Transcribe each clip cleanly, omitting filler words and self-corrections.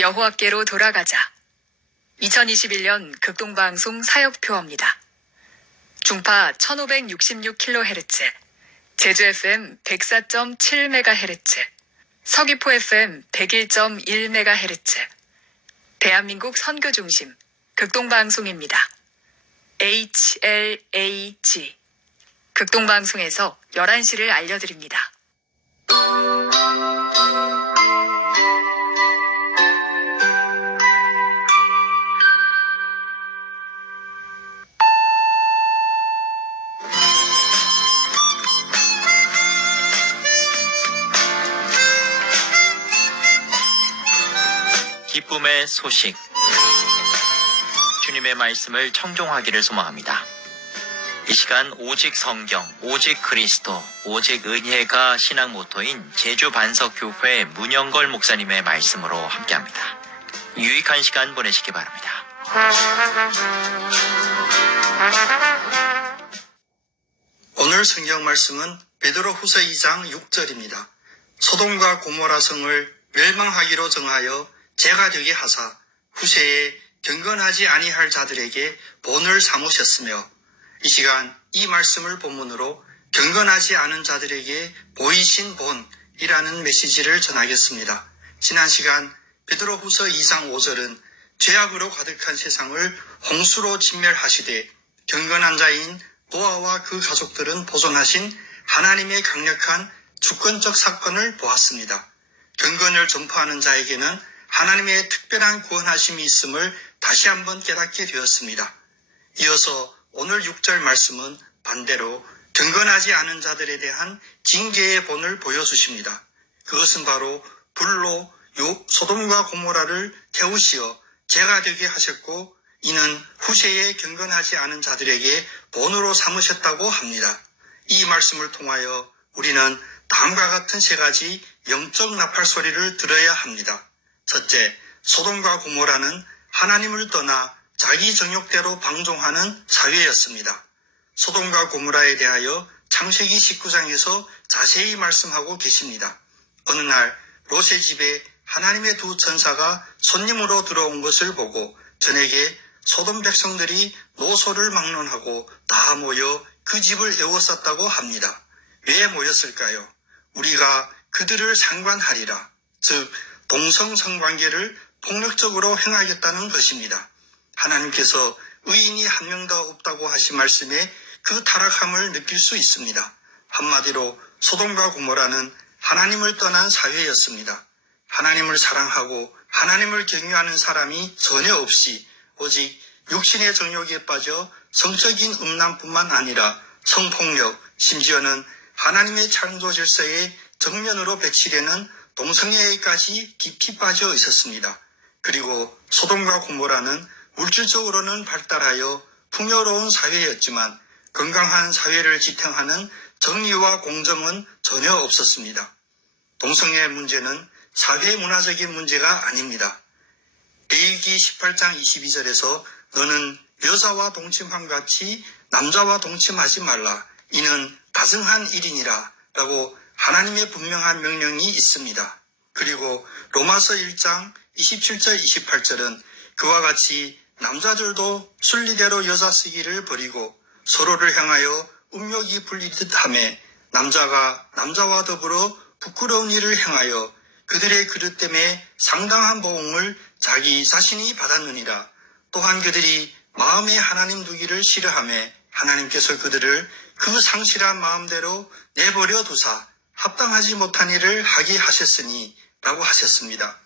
여호와께로 돌아가자. 2021년 극동방송 사역표어입니다. 중파 1566kHz, 제주 FM 104.7MHz, 서귀포 FM 101.1MHz, 대한민국 선교중심 극동방송입니다. HLAG 극동방송에서 11시를 알려드립니다. 기쁨의 소식, 주님의 말씀을 청종하기를 소망합니다. 이 시간 오직 성경, 오직 그리스도, 오직 은혜가 신앙 모토인 제주 반석교회 문영걸 목사님의 말씀으로 함께합니다. 유익한 시간 보내시기 바랍니다. 오늘 성경 말씀은 베드로후서 2장 6절입니다. 소돔과 고모라 성을 멸망하기로 정하여 재가 되게 하사 후세에 경건하지 아니할 자들에게 본을 삼으셨으며, 이 시간 이 말씀을 본문으로 경건하지 않은 자들에게 보이신 본이라는 메시지를 전하겠습니다. 지난 시간 베드로후서 2장 5절은 죄악으로 가득한 세상을 홍수로 진멸하시되 경건한 자인 노아와 그 가족들은 보존하신 하나님의 강력한 주권적 사건을 보았습니다. 경건을 전파하는 자에게는 하나님의 특별한 구원하심이 있음을 다시 한번 깨닫게 되었습니다. 이어서 오늘 6절 말씀은 반대로 경건하지 않은 자들에 대한 징계의 본을 보여주십니다. 그것은 바로 불로 소돔과 고모라를 태우시어 재가 되게 하셨고, 이는 후세에 경건하지 않은 자들에게 본으로 삼으셨다고 합니다. 이 말씀을 통하여 우리는 다음과 같은 세 가지 영적 나팔 소리를 들어야 합니다. 첫째, 소돔과 고모라는 하나님을 떠나 자기 정욕대로 방종하는 사회였습니다. 소돔과 고모라에 대하여 창세기 19장에서 자세히 말씀하고 계십니다. 어느 날 롯의 집에 하나님의 두 천사가 손님으로 들어온 것을 보고 저녁에 소돔 백성들이 노소를 막론하고 다 모여 그 집을 에워쌌다고 합니다. 왜 모였을까요? 우리가 그들을 상관하리라, 즉 동성성관계를 폭력적으로 행하겠다는 것입니다. 하나님께서 의인이 한 명도 없다고 하신 말씀에 그 타락함을 느낄 수 있습니다. 한마디로 소돔과 고모라는 하나님을 떠난 사회였습니다. 하나님을 사랑하고 하나님을 경유하는 사람이 전혀 없이 오직 육신의 정욕에 빠져 성적인 음란뿐만 아니라 성폭력, 심지어는 하나님의 창조 질서에 정면으로 배치되는 동성애까지 깊이 빠져 있었습니다. 그리고 소돔과 고모라는 물질적으로는 발달하여 풍요로운 사회였지만 건강한 사회를 지탱하는 정의와 공정은 전혀 없었습니다. 동성애 문제는 사회 문화적인 문제가 아닙니다. 레위기 18장 22절에서 너는 여자와 동침함 같이 남자와 동침하지 말라, 이는 다정한 일이니라 라고 하나님의 분명한 명령이 있습니다. 그리고 로마서 1장 27절 28절은 그와 같이 남자들도 순리대로 여자 쓰기를 버리고 서로를 향하여 음욕이 불리듯 하며 남자가 남자와 더불어 부끄러운 일을 행하여 그들의 그릇 때문에 상당한 보응을 자기 자신이 받았느니라. 또한 그들이 마음에 하나님 두기를 싫어하며 하나님께서 그들을 그 상실한 마음대로 내버려 두사 합당하지 못한 일을 하게 하셨으니 라고 하셨습니다.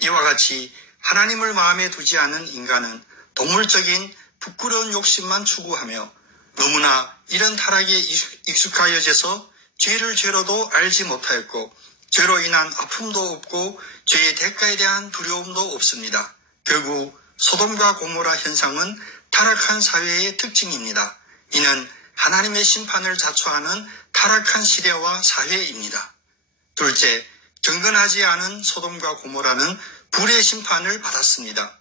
이와 같이 하나님을 마음에 두지 않은 인간은 동물적인 부끄러운 욕심만 추구하며 너무나 이런 타락에 익숙하여져서 죄를 죄로도 알지 못하였고 죄로 인한 아픔도 없고 죄의 대가에 대한 두려움도 없습니다. 결국 소돔과 고모라 현상은 타락한 사회의 특징입니다. 이는 하나님의 심판을 자초하는 타락한 시대와 사회입니다. 둘째, 경건하지 않은 소돔과 고모라는 불의 심판을 받았습니다.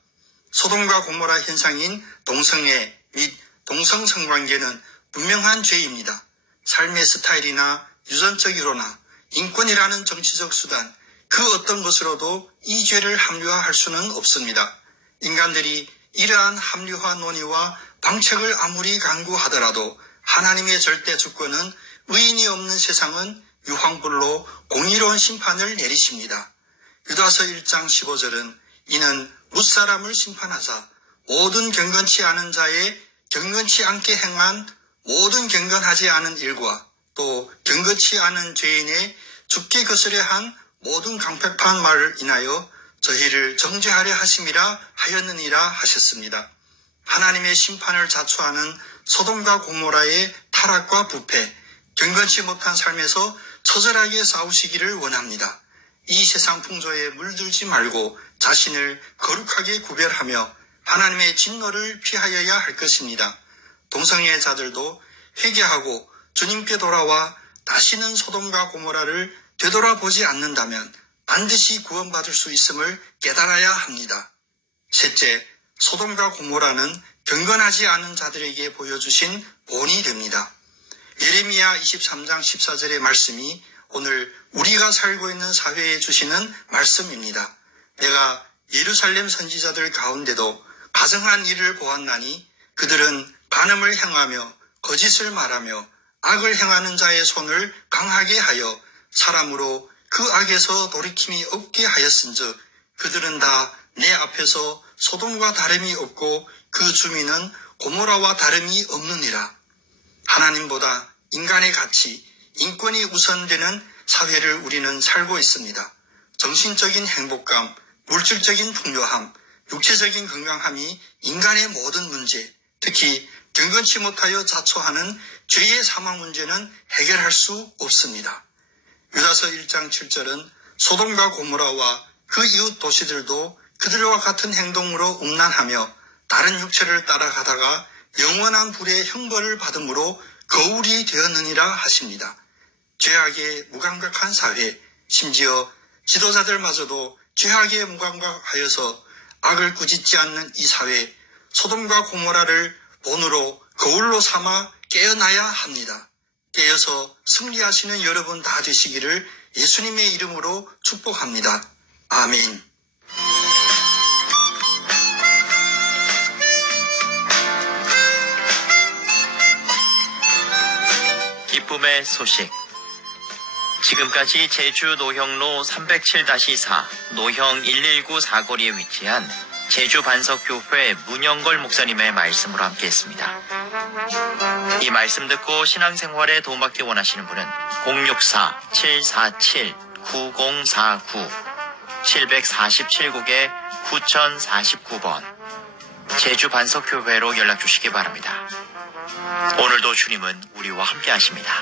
소돔과 고모라 현상인 동성애 및 동성성관계는 분명한 죄입니다. 삶의 스타일이나 유전적 이론나 인권이라는 정치적 수단, 그 어떤 것으로도 이 죄를 합리화할 수는 없습니다. 인간들이 이러한 합리화 논의와 방책을 아무리 강구하더라도 하나님의 절대 주권은 의인이 없는 세상은 유황불로 공의로운 심판을 내리십니다. 유다서 1장 15절은 이는 뭇사람을 심판하사 모든 경건치 않은 자의 경건치 않게 행한 모든 경건하지 않은 일과 또 경건치 않은 죄인의 죽게 거스려 한 모든 강팍한 말을 인하여 저희를 정죄하려 하심이라 하였느니라 하셨습니다. 하나님의 심판을 자초하는 소돔과 고모라의 타락과 부패, 경건치 못한 삶에서 처절하게 싸우시기를 원합니다. 이 세상 풍조에 물들지 말고 자신을 거룩하게 구별하며 하나님의 진노를 피하여야 할 것입니다. 동성애 자들도 회개하고 주님께 돌아와 다시는 소돔과 고모라를 되돌아보지 않는다면 반드시 구원받을 수 있음을 깨달아야 합니다. 셋째, 소돔과 고모라는 경건하지 않은 자들에게 보여주신 본이 됩니다. 예레미야 23장 14절의 말씀이 오늘 우리가 살고 있는 사회에 주시는 말씀입니다. 내가 예루살렘 선지자들 가운데도 가증한 일을 보았나니 그들은 간음을 행하며 거짓을 말하며 악을 행하는 자의 손을 강하게 하여 사람으로 그 악에서 돌이킴이 없게 하였은즉 그들은 다 내 앞에서 소돔과 다름이 없고 그 주민은 고모라와 다름이 없느니라. 하나님보다 인간의 가치, 인권이 우선되는 사회를 우리는 살고 있습니다. 정신적인 행복감, 물질적인 풍요함, 육체적인 건강함이 인간의 모든 문제, 특히 경건치 못하여 자초하는 죄의 사망 문제는 해결할 수 없습니다. 유다서 1장 7절은 소돔과 고모라와 그 이웃 도시들도 그들과 같은 행동으로 음란하며 다른 육체를 따라가다가 영원한 불의 형벌을 받음으로 거울이 되었느니라 하십니다. 죄악에 무감각한 사회, 심지어 지도자들마저도 죄악에 무감각하여서 악을 꾸짖지 않는 이 사회, 소돔과 고모라를 본으로 거울로 삼아 깨어나야 합니다. 깨어서 승리하시는 여러분 다 되시기를 예수님의 이름으로 축복합니다. 아멘. 기쁨의 소식. 지금까지 제주 노형로 307-4 노형 119 사거리에 위치한 제주 반석교회 문영걸 목사님의 말씀으로 함께했습니다. 이 말씀 듣고 신앙생활에 도움받기 원하시는 분은 064-747-9049 747국에 9049번 제주 반석교회로 연락 주시기 바랍니다. 오늘도 주님은 우리와 함께 하십니다.